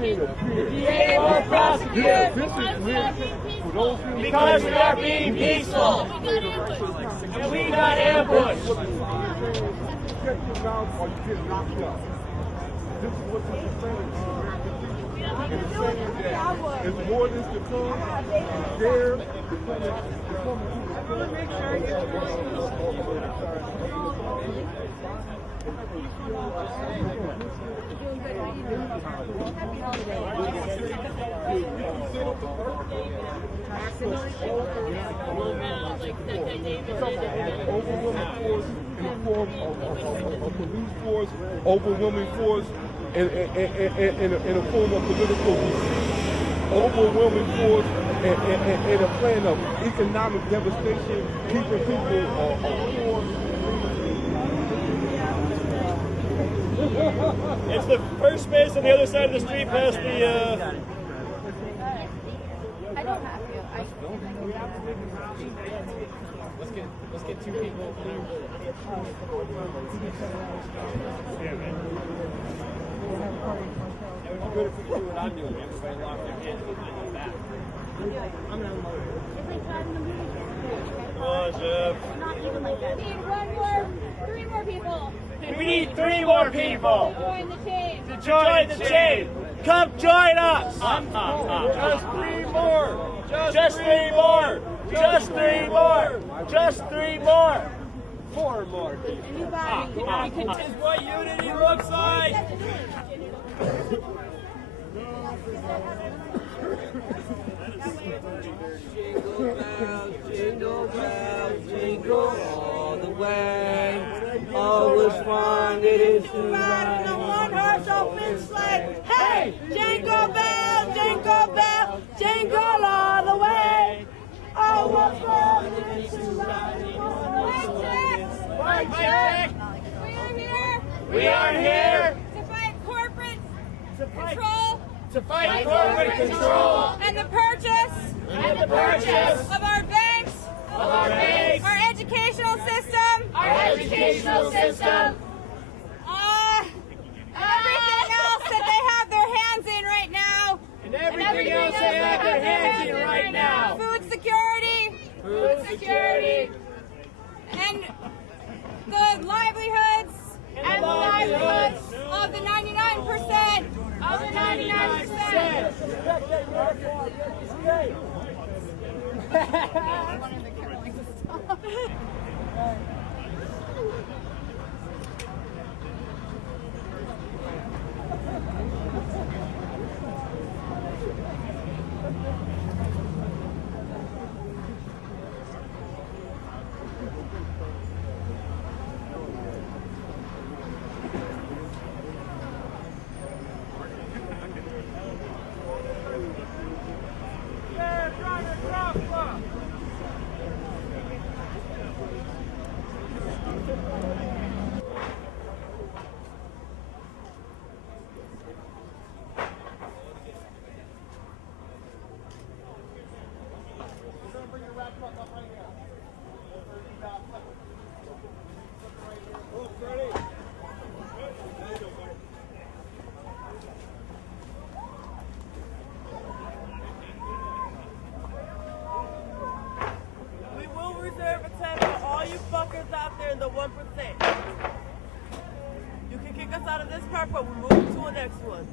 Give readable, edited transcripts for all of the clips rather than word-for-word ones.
DA won't prosecute. Because we are being peaceful. And we got ambushed. This is what you're saying. It's more than to come. There, overwhelming force in a form of political deceit, overwhelming force in a plan of economic devastation, keeping people poor. It's the first space on the other side of the street past the... I don't have to. Let's get two people there. Yeah, man. It would be good if we could do what I'm doing. Everybody lock their hands behind their back. Come on, Jeff. Not even like that. We need three more people. We need 3 more people Join the chain. to join the chain. Come join us. Just 3 more. Just 3 more. Just 3 more. Just 3 more. 4 more. Anybody? This is what unity looks like. Jingle bells, jingle all the way. Always fun it is to ride in a one-horse open sleigh. Hey, jingle bells, jingle all the way. Oh, what fun it is to ride in a White check. We are here We are here to fight corporate to fight corporate control and the purchase of our banks, our educational system, everything else that they have their hands in right now. and everything else they have their hands in right now. Food security, and the livelihoods And the livelihoods of the 99%. of the 99%. We will reserve a tent for all you fuckers out there in the 1%. You can kick us out of this part, but we're moving to the next one.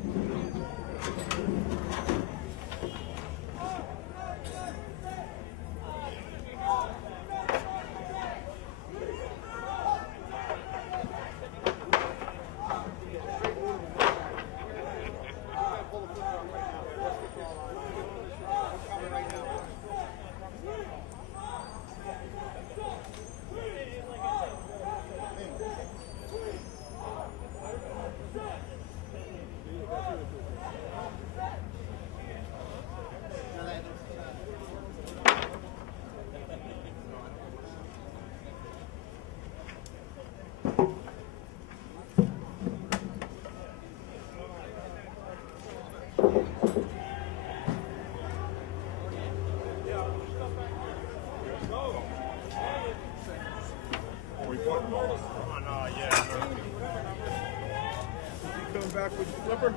Come back with the flipper.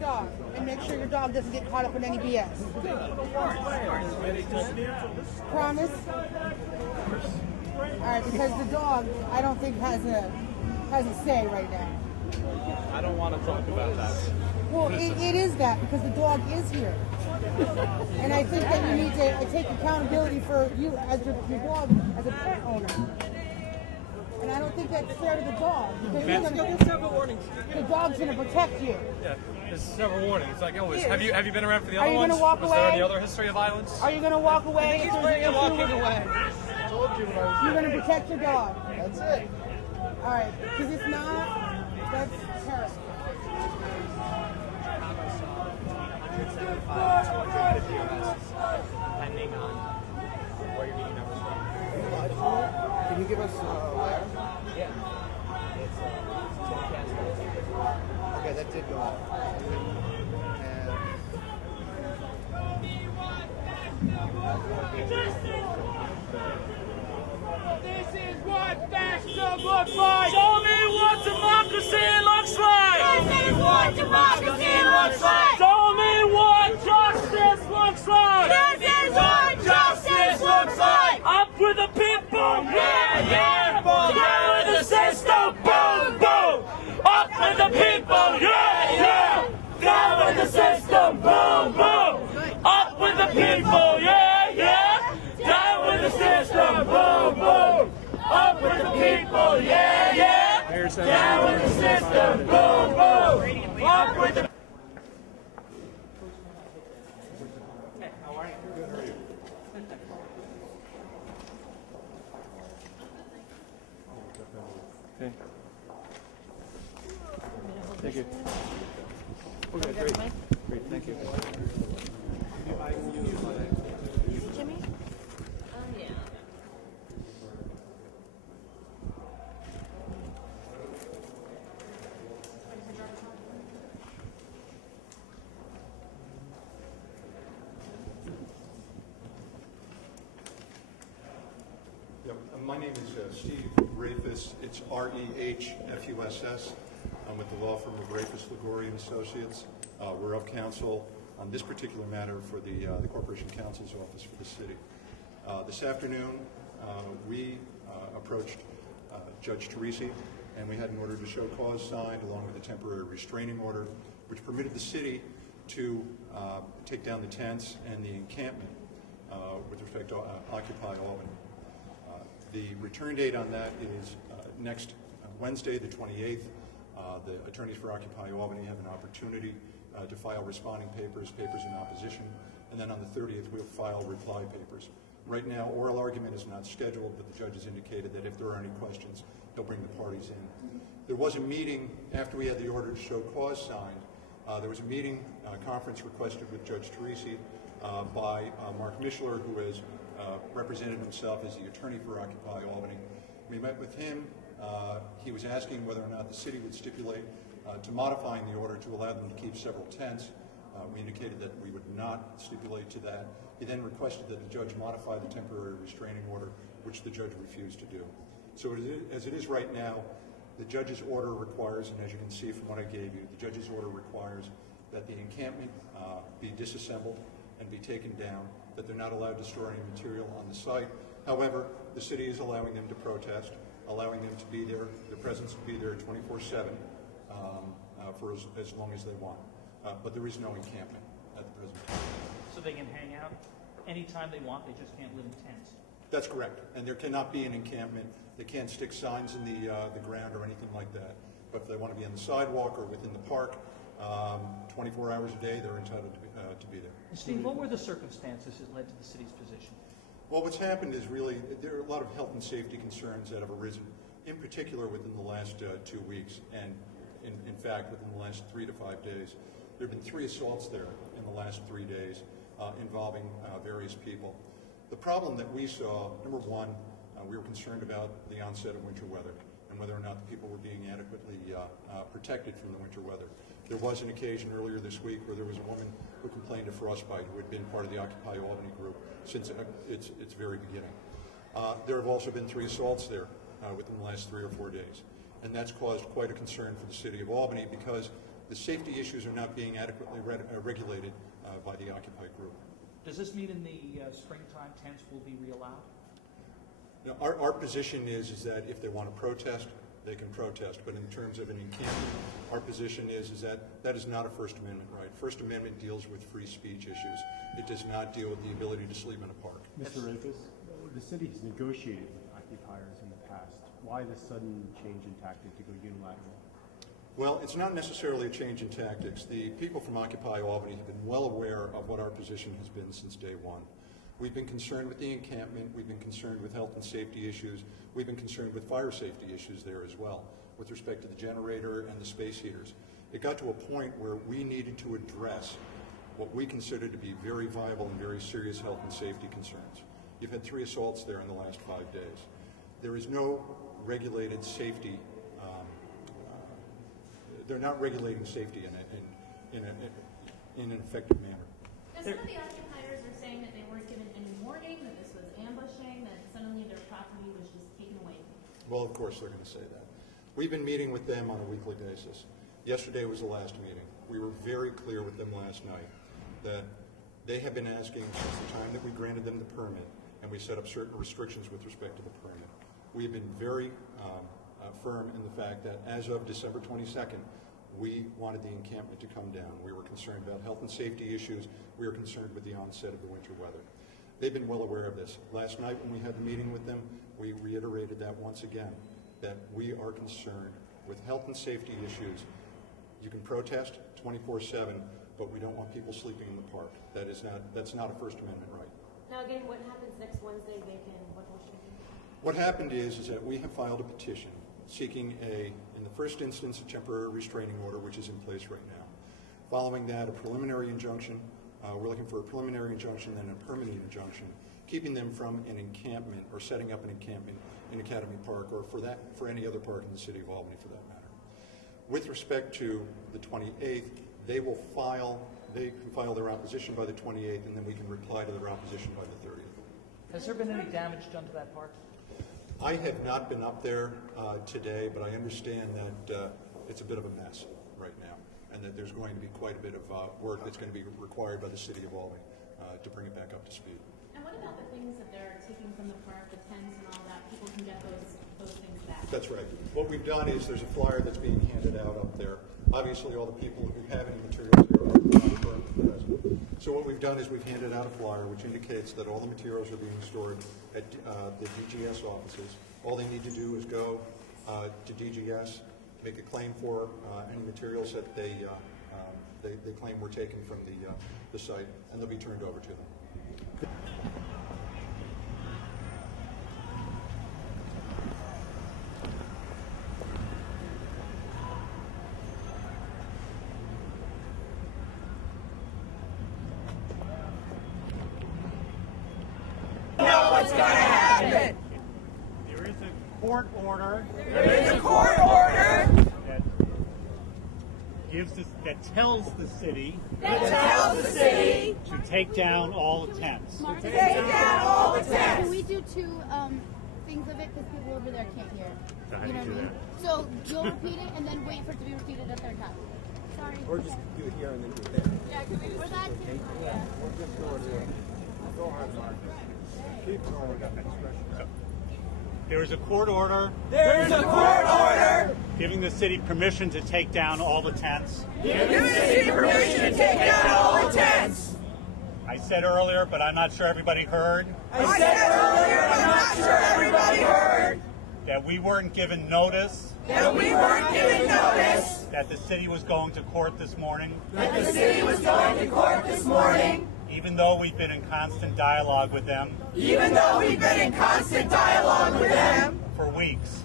dog and make sure your dog doesn't get caught up in any BS. Promise? All right, because the dog, I don't think has a say right now. I don't want to talk about that. Well, it is that because the dog is here. And I think that you need to take accountability for you as your dog as a pet owner. And I don't think that's fair to the dog. Because There's several warnings. the dog's going to protect you. Yeah, there's several warnings. Like always. Have you been around for the Are other you ones? gonna walk Was there away? any other history of violence? Are you going to walk away? if there's an issue? Walking away. You're going to protect your dog. That's it. All right. Because if not, that's terrible. Depending on where you're getting numbers from. Can you give us where? Yeah. It's Okay, that did go out. This is what fascism looks like! Show me what democracy looks like! This is what democracy looks like! Show me what justice looks like! This is what justice looks like! Up with the people! Yeah, yeah! Down with the system! Boom, boom! Up with the people! Yeah, yeah! Down with the system! Boom, boom! Up with the people! Yeah, yeah! Down with the system! Boom, boom! Up with the people! Yeah, yeah! Down with the system! Boom, boom! Up with the Okay. Thank you. Okay, great. Great, thank you. Jimmy? Yeah. Yep. My name is Stephen Rehfuss. It's Rehfuss. I'm with the law firm of Rehfuss, Liguori and Associates. We're of counsel on this particular matter for the Corporation Counsel's Office for the city. This afternoon, we approached Judge Teresi, and we had an order to show cause signed along with a temporary restraining order, which permitted the city to take down the tents and the encampment with respect to Occupy Albany. The return date on that is next Wednesday, the 28th. The attorneys for Occupy Albany have an opportunity to file responding papers in opposition, and then on the 30th we'll file reply papers. Right now, oral argument is not scheduled, but the judge has indicated that if there are any questions, he'll bring the parties in. There was a meeting after we had the order to show cause signed. There was a meeting, conference requested with Judge Teresi by Mark Mishler, who has represented himself as the attorney for Occupy Albany. We met with him. He was asking whether or not the city would stipulate to modifying the order to allow them to keep several tents. We indicated that we would not stipulate to that. He then requested that the judge modify the temporary restraining order, which the judge refused to do. So as it is right now, the judge's order requires, and as you can see from what I gave you, the judge's order requires that the encampment be disassembled and be taken down, that they're not allowed to store any material on the site. However, the city is allowing them to protest, allowing them to be there, their presence to be there 24/7 for as long as they want. But there is no encampment at the present time. So they can hang out anytime they want, they just can't live in tents? That's correct. And there cannot be an encampment. They can't stick signs in the ground or anything like that. But if they want to be on the sidewalk or within the park, 24 hours a day, they're entitled to be there. Steve, what were the circumstances that led to the city's position? Well, what's happened is really, there are a lot of health and safety concerns that have arisen, in particular within the last 2 weeks, and in fact, within the last 3 to 5 days. There have been 3 assaults there in the last 3 days involving various people. The problem that we saw, number one, we were concerned about the onset of winter weather and whether or not the people were being adequately protected from the winter weather. There was an occasion earlier this week where there was a woman who complained of frostbite who had been part of the Occupy Albany group since its very beginning. There have also been 3 assaults there within the last 3 or 4 days. And that's caused quite a concern for the city of Albany because the safety issues are not being adequately regulated by the Occupy group. Does this mean in the springtime tents will be reallowed? Now, our position is that if they want to protest, they can protest. But in terms of an encampment, our position is that is not a First Amendment right. First Amendment deals with free speech issues. It does not deal with the ability to sleep in a park. Mr. Rehfuss, the city has negotiated with occupiers in the past. Why the sudden change in tactic to go unilateral? Well, it's not necessarily a change in tactics. The people from Occupy Albany have been well aware of what our position has been since day one. We've been concerned with the encampment. We've been concerned with health and safety issues. We've been concerned with fire safety issues there as well, with respect to the generator and the space heaters. It got to a point where we needed to address what we considered to be very viable and very serious health and safety concerns. You've had 3 assaults there in the last 5 days. There is no regulated safety. They're not regulating safety in an effective manner. Now, some of the occupiers are saying that they weren't given any warning, that this was ambushing, that suddenly their property was just taken away. Well, of course they're going to say that. We've been meeting with them on a weekly basis. Yesterday was the last meeting. We were very clear with them last night that they have been asking since the time that we granted them the permit, and we set up certain restrictions with respect to the permit. We have been very firm in the fact that as of December 22nd, we wanted the encampment to come down. We were concerned about health and safety issues. We were concerned with the onset of the winter weather. They've been well aware of this. Last night when we had the meeting with them, we reiterated that once again, that we are concerned with health and safety issues. You can protest 24/7, but we don't want people sleeping in the park. That's not a First Amendment right. Now again, what happens next Wednesday? What happened is that we have filed a petition seeking in the first instance, a temporary restraining order, which is in place right now. Following that, a preliminary injunction. We're looking for a preliminary injunction, then a permanent injunction, keeping them from an encampment or setting up an encampment in Academy Park or for any other park in the city of Albany for that matter. With respect to the 28th, they can file their opposition by the 28th, and then we can reply to their opposition by the 30th. Has there been any damage done to that park? I have not been up there today, but I understand that it's a bit of a mess right now, and that there's going to be quite a bit of work that's going to be required by the city of Albany to bring it back up to speed. And what about the things that they're taking from the park, the tents and all that? People can get those things back. That's right. What we've done is there's a flyer that's being handed out up there. Obviously, all the people who have any materials there are confirmed present. So what we've done is we've handed out a flyer which indicates that all the materials are being stored at the DGS offices. All they need to do is go to DGS, make a claim for any materials that they claim were taken from the site, and they'll be turned over to them. What's gonna happen? There is a court order. There is a court order that tells the city to take down all the tents. take down all the tents. Can we do 2 things of it because people over there can't hear? So how do You know you what I do mean? So you'll repeat it and then wait for it to be repeated a 3rd time. Sorry. Or just do it here and then do it there. Yeah, can we do that too? Yeah. Or just go there. Go ahead, Mark. Keep going. There is a court order There's a court order giving the city permission to take down all the tents. giving the city permission to take down all the tents. I said earlier, but I'm not sure everybody heard, I said earlier, I'm not sure everybody heard, that we weren't given notice that we weren't given notice that the city was going to court this morning, that the city was going to court this morning, even though we've been in constant dialogue with them even though we've been in constant dialogue with them for weeks,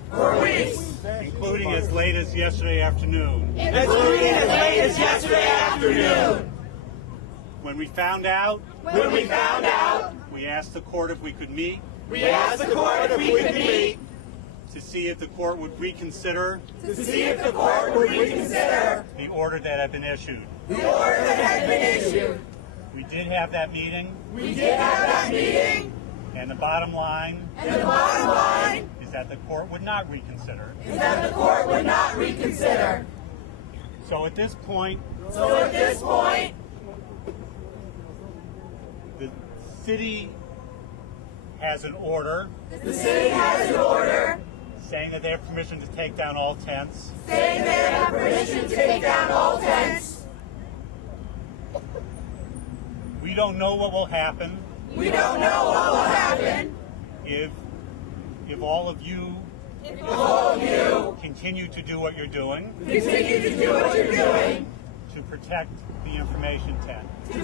including as late as yesterday afternoon. as late as yesterday afternoon. When we found out, we asked the court if we could meet We asked the court if we could meet to see if the court would reconsider to see if the court would reconsider the order that had been issued. the order that had been issued. We did have that meeting, and the bottom line is that the court would not reconsider. So at this point, the city has an order. Saying that they have permission to take down all tents. We don't know what will happen. If all of you continue to do what you're doing. To protect the information tent. The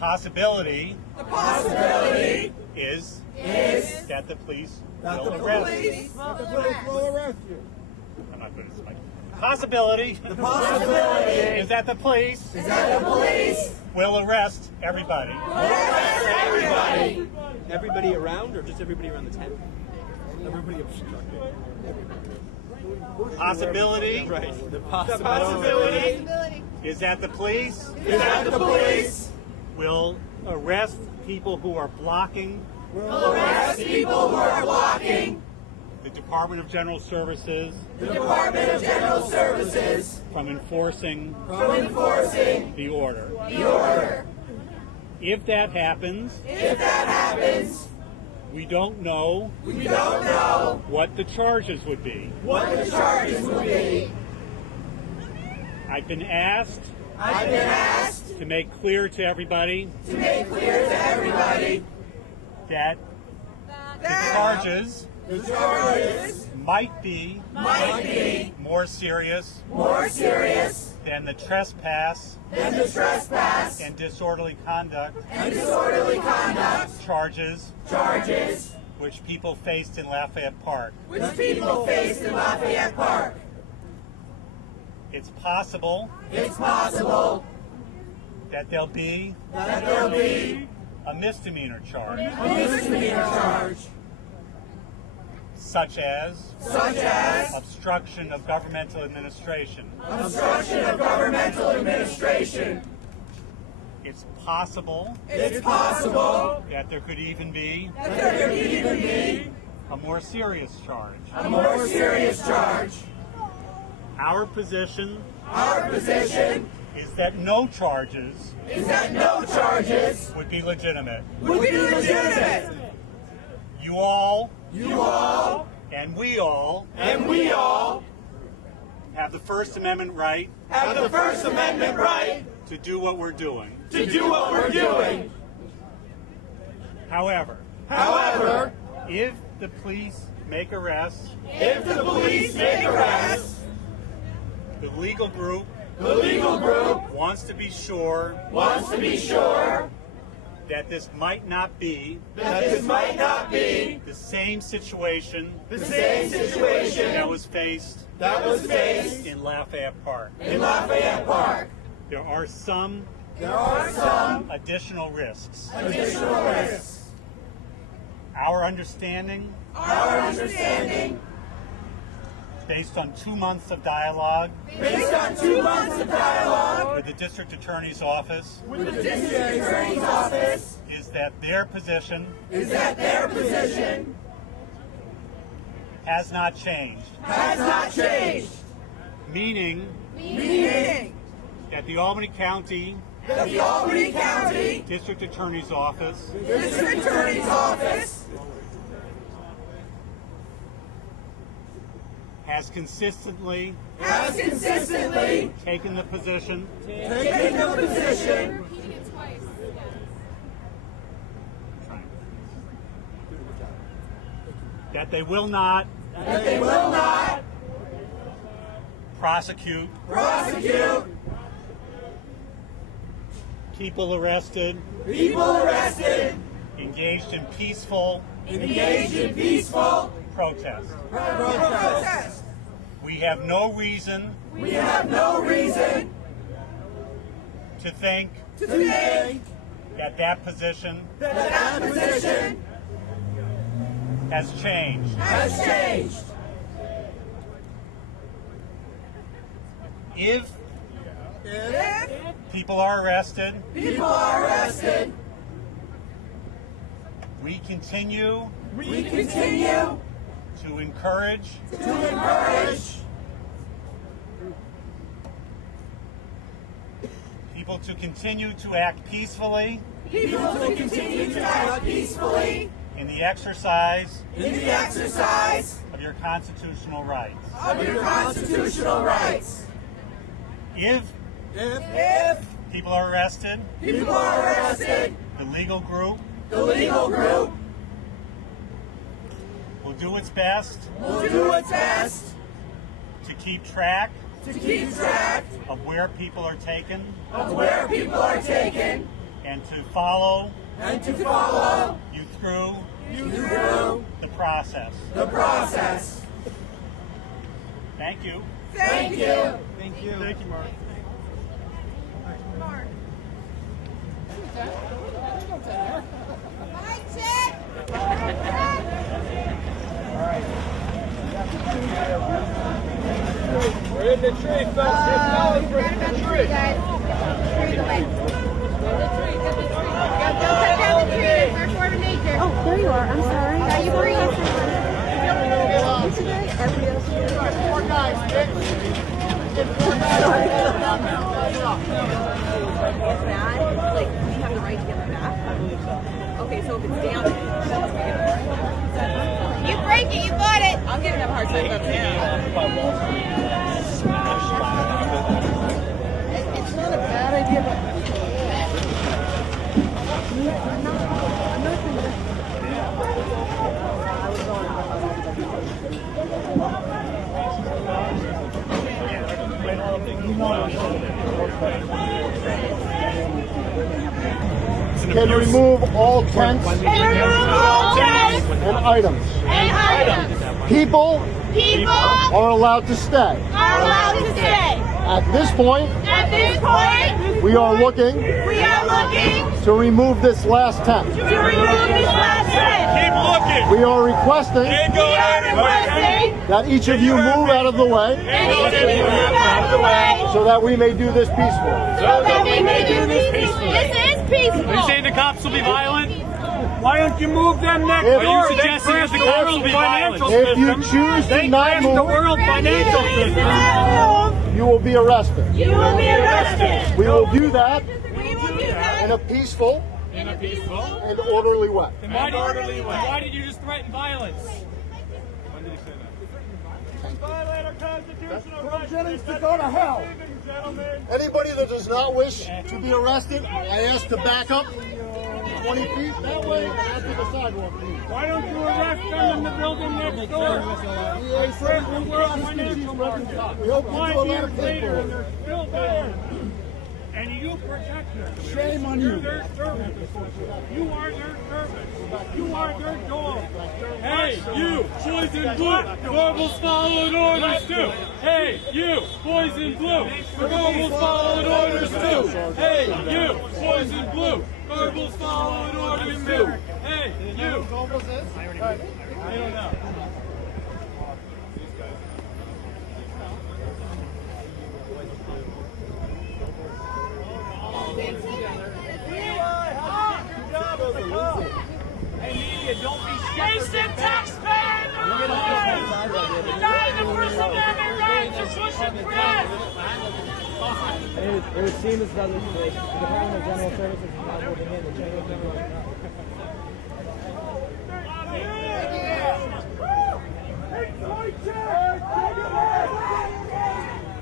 possibility is that the police will arrest you. I'm not good at this. Possibility is that the police will arrest everybody. Everybody around, or just everybody around the tent? Everybody obstructed. Possibility. Right. The possibility is that the police will arrest people who are blocking. The Department of General Services. From enforcing the order. If that happens, we don't know what the charges would be. I've been asked to make clear to everybody that the charges might be more serious than the trespass and disorderly conduct charges which people faced in Lafayette Park. It's possible that there'll be a misdemeanor charge. Such as obstruction of governmental administration. It's possible that there could even be a more serious charge. Our position is that no charges would be legitimate. You all and we all have the First Amendment right to do what we're doing. However, if the police make arrests, the legal group wants to be sure that this might not be the same situation that was faced in Lafayette Park. There are some additional risks. Our understanding, based on 2 months of dialogue with the district attorney's office, is that their position has not changed. Meaning that the Albany County District Attorney's Office has consistently taken the position that they will not prosecute people arrested engaged in peaceful protest. We have no reason to think that position has changed. If people are arrested, we continue to encourage People to continue to act peacefully. People to continue to act peacefully. In the exercise. In the exercise. Of your constitutional rights. Of your constitutional rights. If people are arrested. People are arrested. The legal group. The legal group. Will do its best. Will do its best. To keep track. To keep track. Of where people are taken. Of where people are taken. And to follow. And to follow. You through. The process. The process. Thank you. Thank you. Thank you. Thank you, Mark. Mark. Mic check. We're in the tree, fellas. We're in the tree. Guys, clear the way. Don't cut down the tree. We're for nature. Oh, there you are. I'm sorry. Are you breathe? Four guys, Nick. Like, we have the right to get them back? Okay, so if it's damaged, You break it, you got it. I'm giving them a hard time. It's not a bad idea, but Can remove all tents and items. People are allowed to stay. At this point, we are looking to remove this last tent. Keep looking. We are requesting that each of you move out of the way so that we may do this peacefully. This is peaceful. Are you saying the cops will be violent? Why don't you move them next door? Are you suggesting that the cops will be violent? If you choose to not move, the world financial system. you will be arrested. You will be arrested. We will do that in a peaceful and orderly way. Why did you just threaten violence? When did he say that? Violate our constitutional rights. Jennings to go to hell. Anybody that does not wish to be arrested, I ask to back up 20 feet that way and out to the sidewalk, please. Why don't you arrest them in the building next door? They threaten the world financial market. We hope you do a lot 5 of years later, and paperwork. they're still there. And you protect them. Shame on You're you. their servant. You are their servant. You are their dog. Hey, you, boys in blue, Goebbels followed orders too. Hey, you, boys in blue, Goebbels followed orders too. Hey, you, boys in blue, Goebbels followed orders too. Hey, you. I don't know. Hey, media, don't be Wasted taxpayer dollars! Denying the First Amendment right to social press! It would seem as though the Department of General Services is not moving in. The General Services.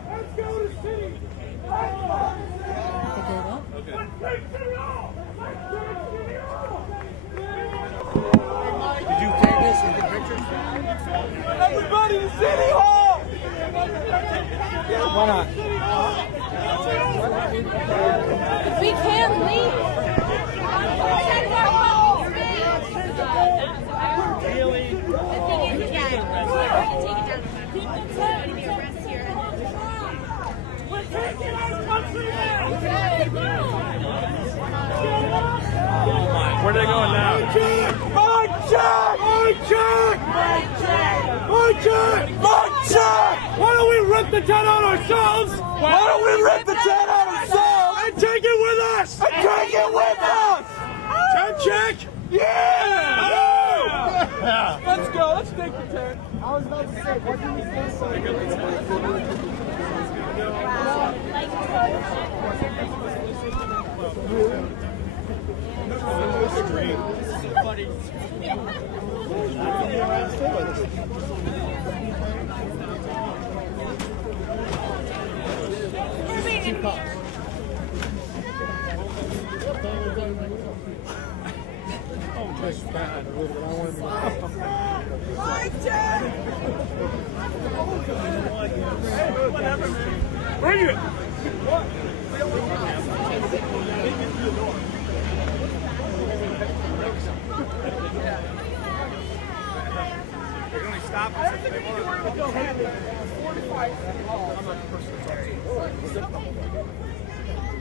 Let's go to city! Did you take this and get pictures? Everybody to City Hall! Why not? We can't leave. We're taking our country back! Where are they going now? Why don't we rip the tent out ourselves? Why don't we rip the tent out ourselves? And take it with us! And take it with us! Tent check? Yeah! Let's go, let's take the tent. I was about to say, what do we say?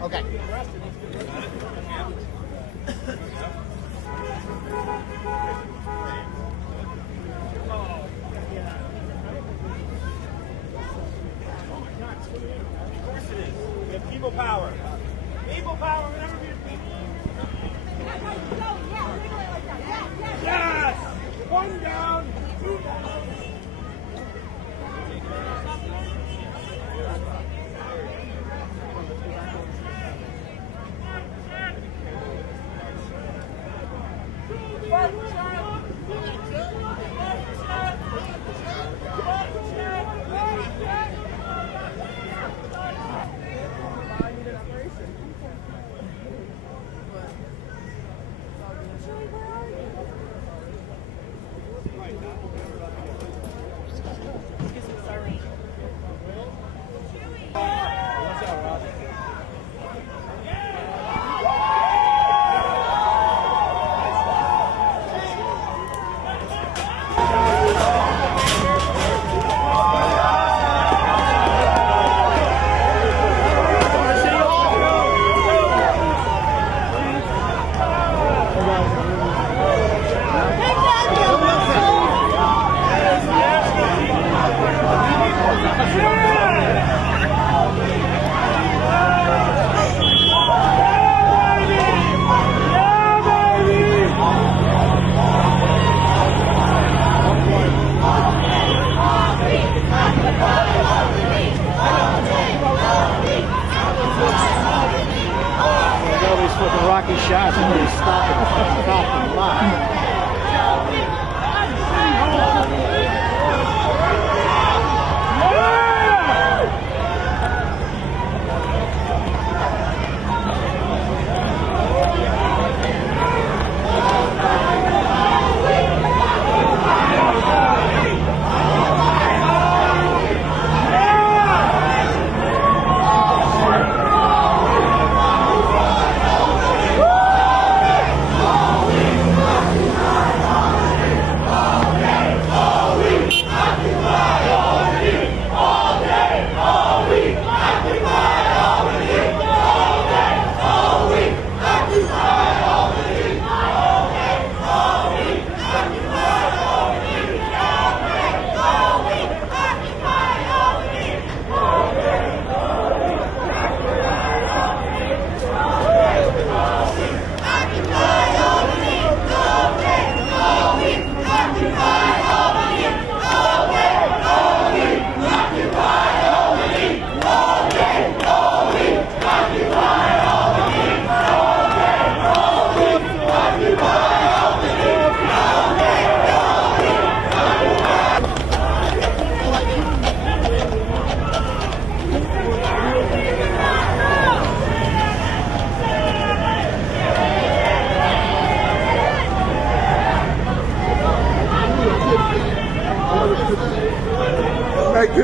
Okay. We have people power. People power. Yes! One down, two down. Rocky shots and they stop and lie.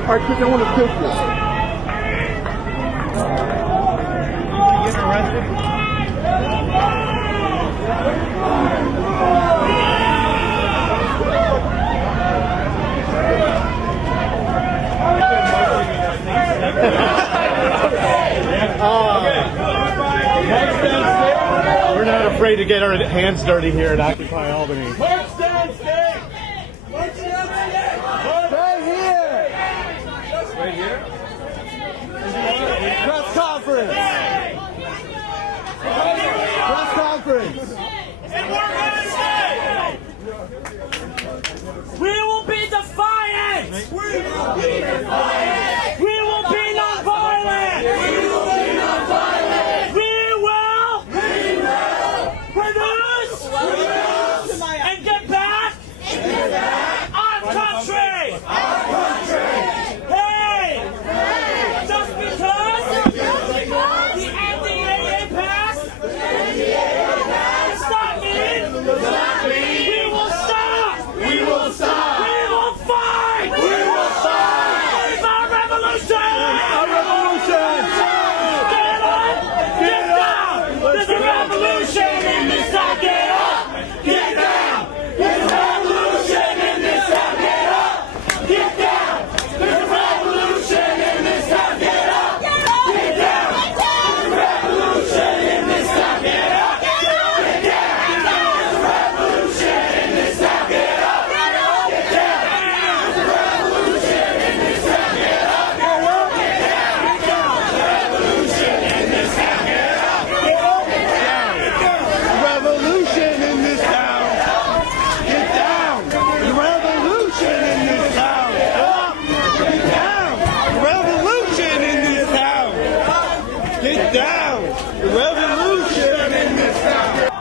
I couldn't want to kill you. You get arrested? We're not afraid to get our hands dirty here at Occupy Albany. March down, stay! March down, stay! Right here! Right here? Press conference! Press conference! And we're gonna stay! We will be defiant! We will be defiant! We will be nonviolent! We will be nonviolent! We Hey! Just because the NDAA passed does not mean we will stop! We will stop! We will fight! We will fight! It's our revolution! Our revolution! Get up! Get down! There's a revolution in this town! Get up! Get down! There's a revolution in this town! Get up! Get down! There's a revolution in this town! Get up! Get down! There's a revolution in this town! Get up! Get down! There's a revolution in this town! Get up! Get down! There's a revolution in this town! Get up! Get down! Revolution in this town! Get up! Revolution in this town. Get down. Revolution in this town. Get down. Revolution in this town. Get down. Revolution in this town.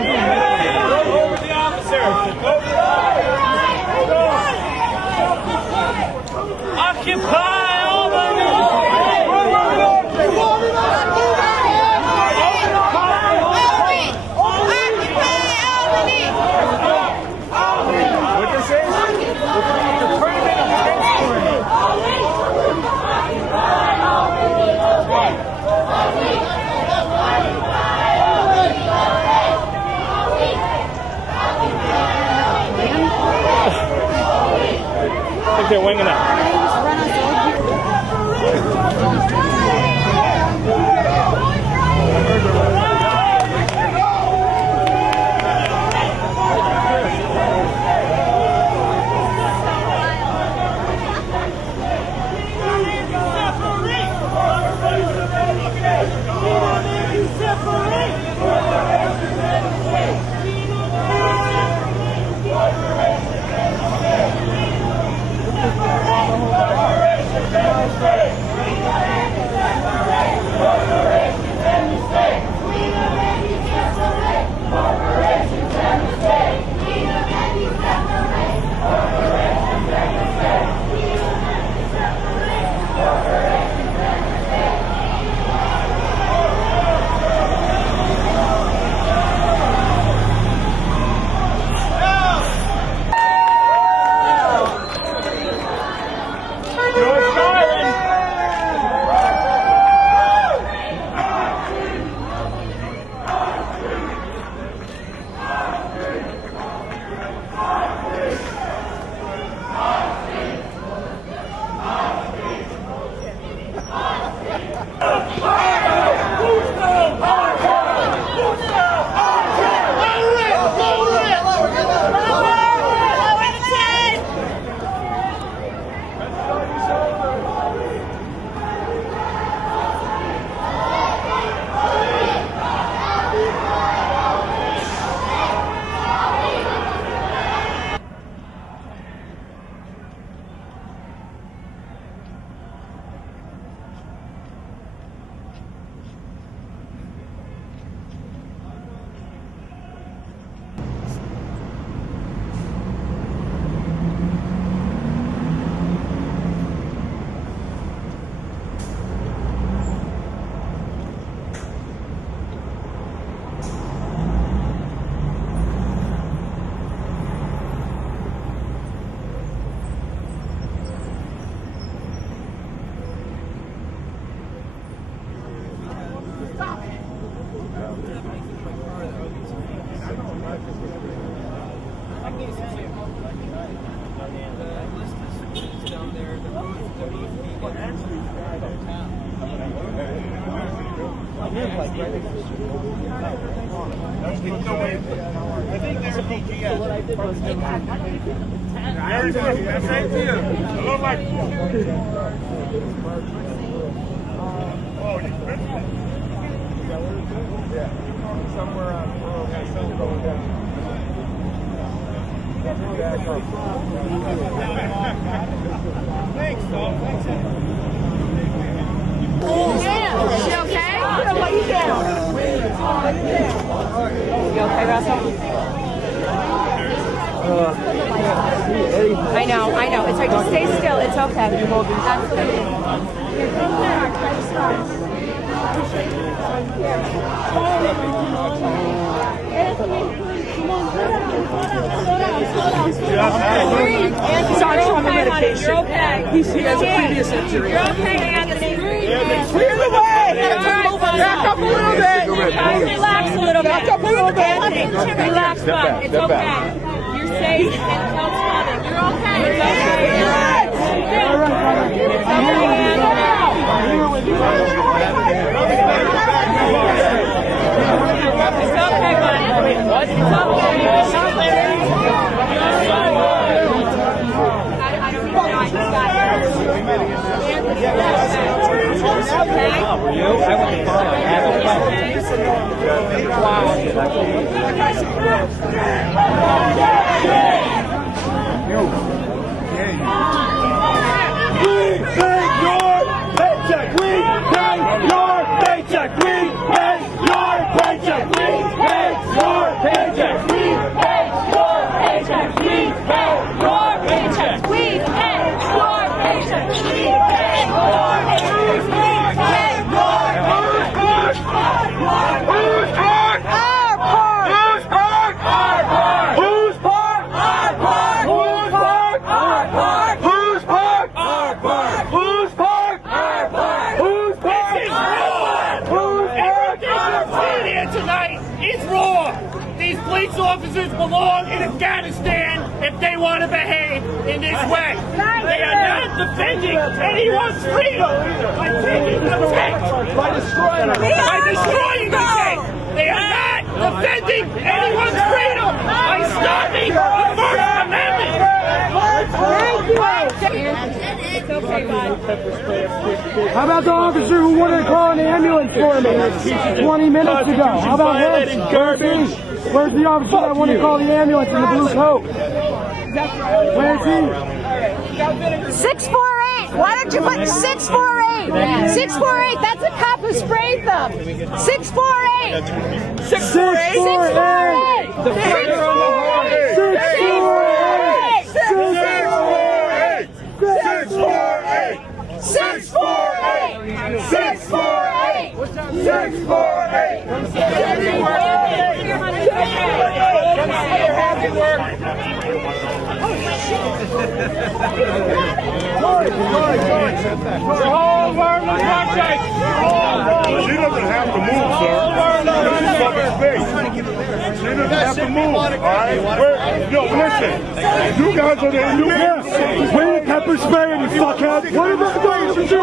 Over the officer. out there winging it. I know. It's right. Just stay still. It's okay. He's on medication. You're okay. He has a previous injury. You're okay, Anthony. Clear the way. Back up a little bit. Relax a little bit. Back up a little bit. Relax, bud. It's okay. You're safe and don't stop it. You're okay. It's okay. It's okay, buddy. It's okay. Whose park? belong in Afghanistan if they want to behave in this way. They are not defending anyone's freedom by taking the tank, by destroying the tank. They are not defending anyone's freedom by stopping the First Amendment. It's okay, bud. How about the officer who wanted to call an ambulance for me 20 minutes ago? How about him? Where's the officer that wanted to call the ambulance in the blue coat? Where's he? 648. Why don't you put 648? 648. That's a cop who sprayed them. 648. 648. 648. 648. She doesn't have to move, sir. She doesn't have to move, all right? Yo, listen. You guys are there. Bring the pepper spray in, you fuckhead. What about the officer?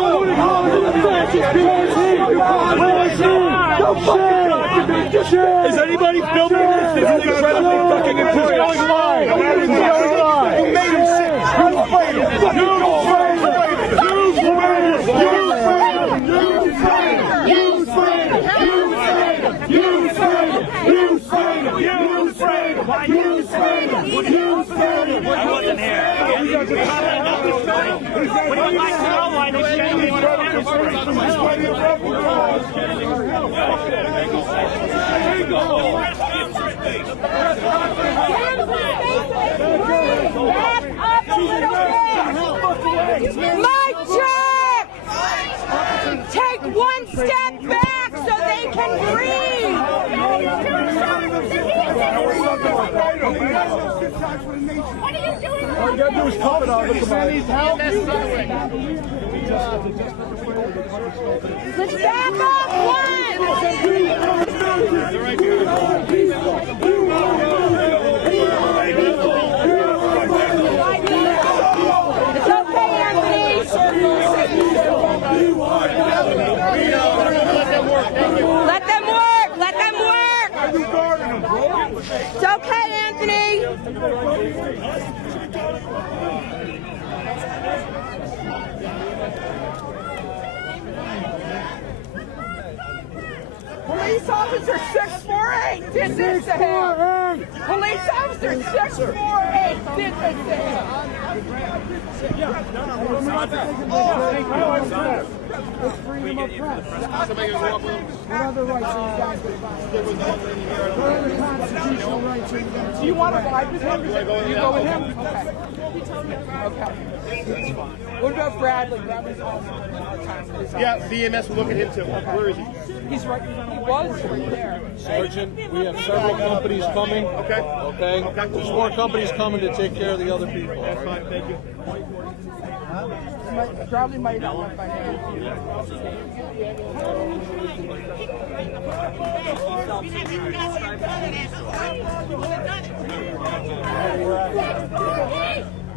Is anybody filming this? This is incredibly fucking important. You made him sick. You sprayed him. You sprayed him. I wasn't here. What do you like to know why they shouldn't be Mic check! Take one step back so they can breathe! What are you doing? All you gotta do is call it out. Look at Let's back up one! It's okay, Anthony. Let them work. Let them work. It's okay, Anthony. Police officer 648 did this to him. Police officer 648 did this to him. It's freedom of press. What other rights are you guys going to violate? What other constitutional rights are you going to Do you want to ride with him? You go with him? Okay. What about Bradley? Bradley's also Yeah, VMS will look at him too. Where is he? He's right. He was right there. Sergeant, we have several companies coming. Okay. There's more companies coming to take care of the other people. That's fine. Thank you. Bradley might not want by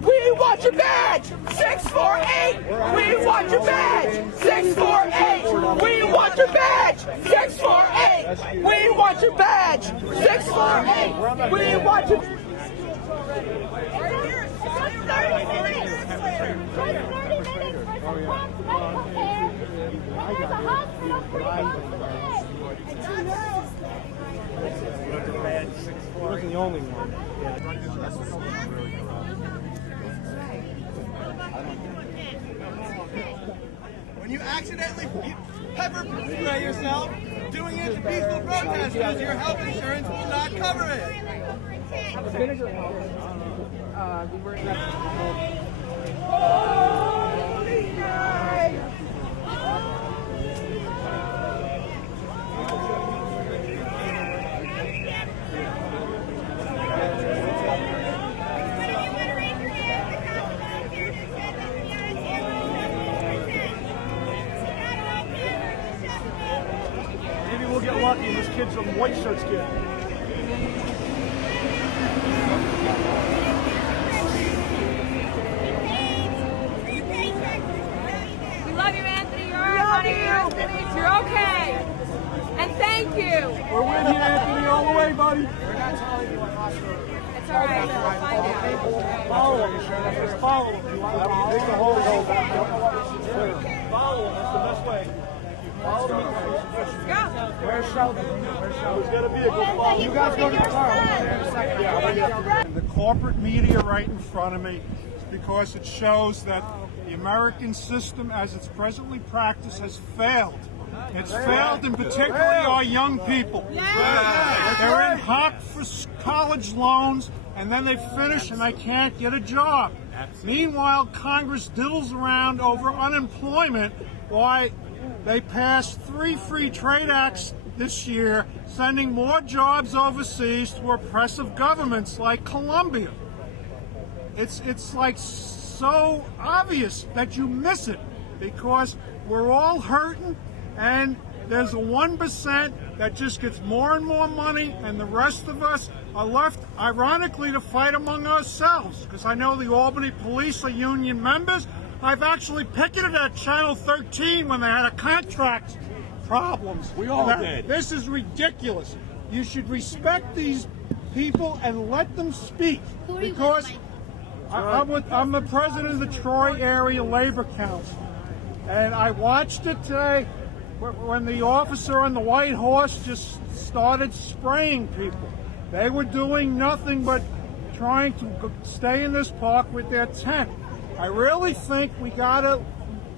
We want your badge! 648! We want your badge! 648! We want your badge! 648! We want your badge! 648! We want your... He wasn't the only one. When you accidentally pepper spray yourself, doing it to peaceful protesters, your health insurance will not cover it. The vinegar we were in that... Maybe we'll get lucky and this kid's some white shirts kid. That's all right. We'll find out. Follow them. Just follow them. Take the whole road back. Follow them. That's the best way. Follow them. Where's Sheldon? There's got to be a good follow. You guys go to the car. The corporate media right in front of me, because it shows that the American system as it's presently practiced has failed. It's failed, in particularly our young people. They're in hock for college loans, and then they finish and they can't get a job. Meanwhile, Congress diddles around over unemployment. Why? They passed 3 free trade acts this year, sending more jobs overseas to oppressive governments like Colombia. It's like so obvious that you miss it, because we're all hurting, and there's a 1% that just gets more and more money, and the rest of us are left, ironically, to fight among ourselves. Because I know the Albany police are union members. I've actually picketed at Channel 13 when they had a contract problems. We all did. This is ridiculous. You should respect these people and let them speak. Because I'm the president of the Troy Area Labor Council, and I watched it today when the officer on the white horse just started spraying people. They were doing nothing but trying to stay in this park with their tent. I really think we gotta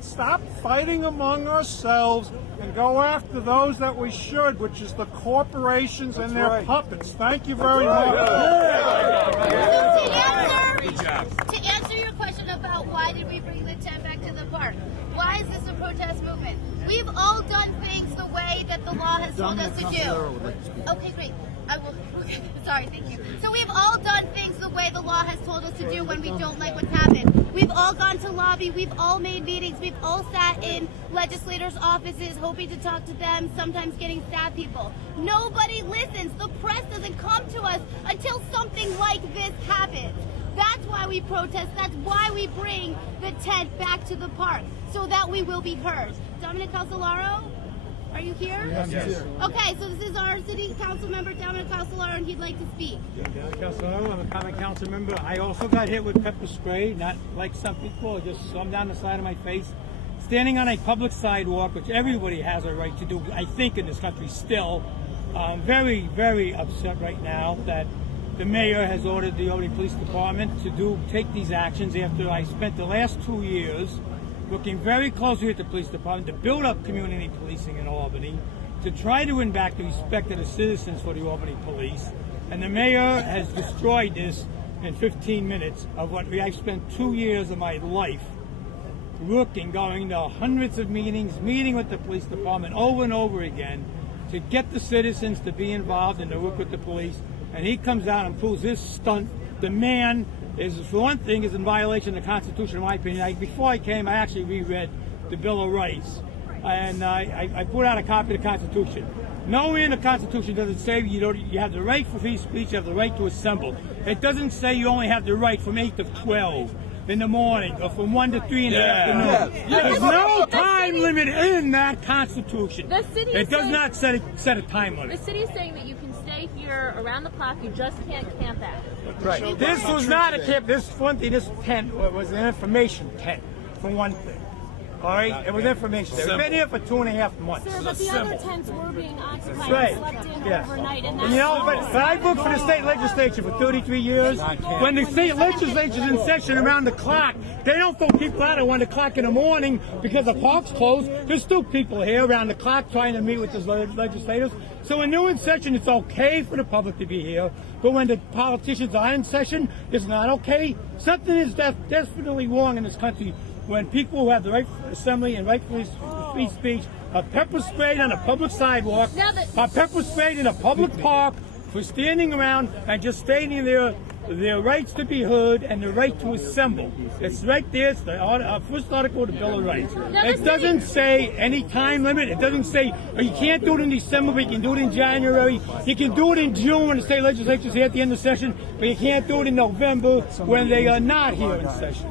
stop fighting among ourselves and go after those that we should, which is the corporations and their puppets. Thank you very much. To answer your question about why did we bring the tent back to the park, why is this a protest movement? We've all done things the way that the law has told us to do. Okay, great. I will. Sorry, thank you. So we've all done things the way the law has told us to do when we don't like what's happened. We've all gone to lobby. We've all made meetings. We've all sat in legislators' offices hoping to talk to them, sometimes getting staff people. Nobody listens. The press doesn't come to us until something like this happens. That's why we protest. That's why we bring the tent back to the park, so that we will be heard. Dominic Calsolaro? Are you here? Yes. Okay, so this is our city council member, Dominic Calsolaro, and he'd like to speak. Calsolaro, I'm a common council member. I also got hit with pepper spray, not like some people, just some down the side of my face. Standing on a public sidewalk, which everybody has a right to do, I think, in this country still. I'm very, very upset right now that the mayor has ordered the Albany Police Department to take these actions after I spent the last 2 years working very closely with the police department to build up community policing in Albany, to try to win back the respect of the citizens for the Albany police. And the mayor has destroyed this in 15 minutes of what I spent 2 years of my life working, going to hundreds of meetings, meeting with the police department over and over again to get the citizens to be involved and to work with the police. And he comes out and pulls this stunt. The man is, for one thing, is in violation of the Constitution, in my opinion. Before I came, I actually reread the Bill of Rights, and I put out a copy of the Constitution. Nowhere in the Constitution does it say you have the right for free speech, you have the right to assemble. It doesn't say you only have the right from 8 to 12 in the morning or from 1 to 3 in the afternoon. There's no time limit in that Constitution. It does not set a time limit. The city is saying that you can stay here around the clock, you just can't camp out. Right. This was not a camp. This tent was an information tent, for one thing. All right? It was information. They've been here for 2.5 months. Sir, but the other tents were being occupied Right. and slept in Yes. overnight. And You know, but I worked for the state legislature for 33 years. When the state legislature's in session around the clock, they don't throw people out at 1 o'clock in the morning because the park's closed. There's still people here around the clock trying to meet with the legislators. So when they're in session, it's okay for the public to be here. But when the politicians are in session, it's not okay. Something is definitely wrong in this country when people who have the right for assembly and right for free speech are pepper sprayed on a public sidewalk, are pepper sprayed in a public park for standing around and just stating their rights to be heard and the right to assemble. It's right there. It's the first article of the Bill of Rights. It doesn't say any time limit. It doesn't say you can't do it in December, but you can do it in January. You can do it in June when the state legislature's here at the end of the session. but you can't do it in November when they are not here in session.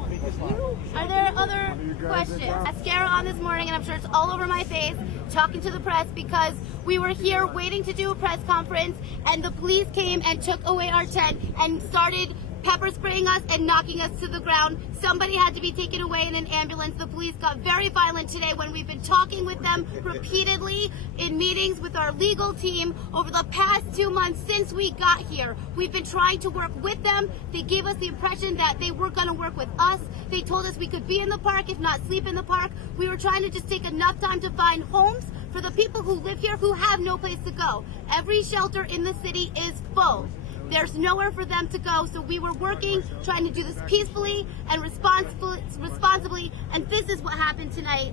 Are there other questions? Mascara on this morning, and I'm sure it's all over my face, talking to the press because we were here waiting to do a press conference, and the police came and took away our tent and started pepper spraying us and knocking us to the ground. Somebody had to be taken away in an ambulance. The police got very violent today when we've been talking with them repeatedly in meetings with our legal team over the past 2 months since we got here. We've been trying to work with them. They gave us the impression that they were going to work with us. They told us we could be in the park, if not sleep in the park. We were trying to just take enough time to find homes for the people who live here who have no place to go. Every shelter in the city is full. There's nowhere for them to go, so we were working, trying to do this peacefully and responsibly, and this is what happened tonight.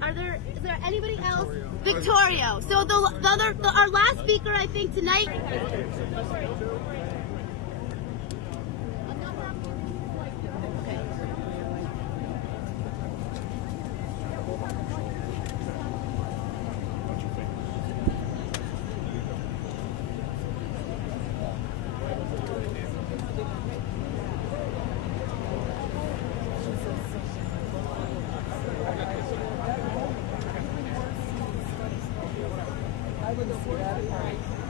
Is there anybody else? Victorio. So our last speaker, I think, tonight. I wouldn't see that.